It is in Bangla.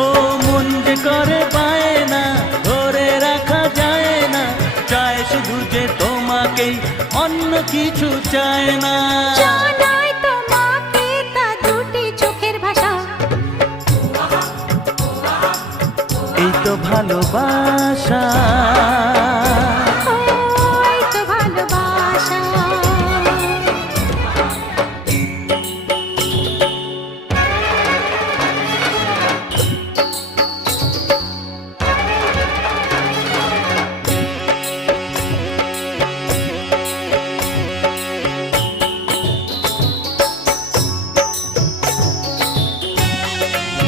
ও মন যে করে পায় না, ধরে রাখা যায় না, চায় শুধু যে তোমাকেই, অন্য কিছু চায় না। জানাই তোমাকে তা দুটি চোখের ভাষা, এই তো ভালোবাসা।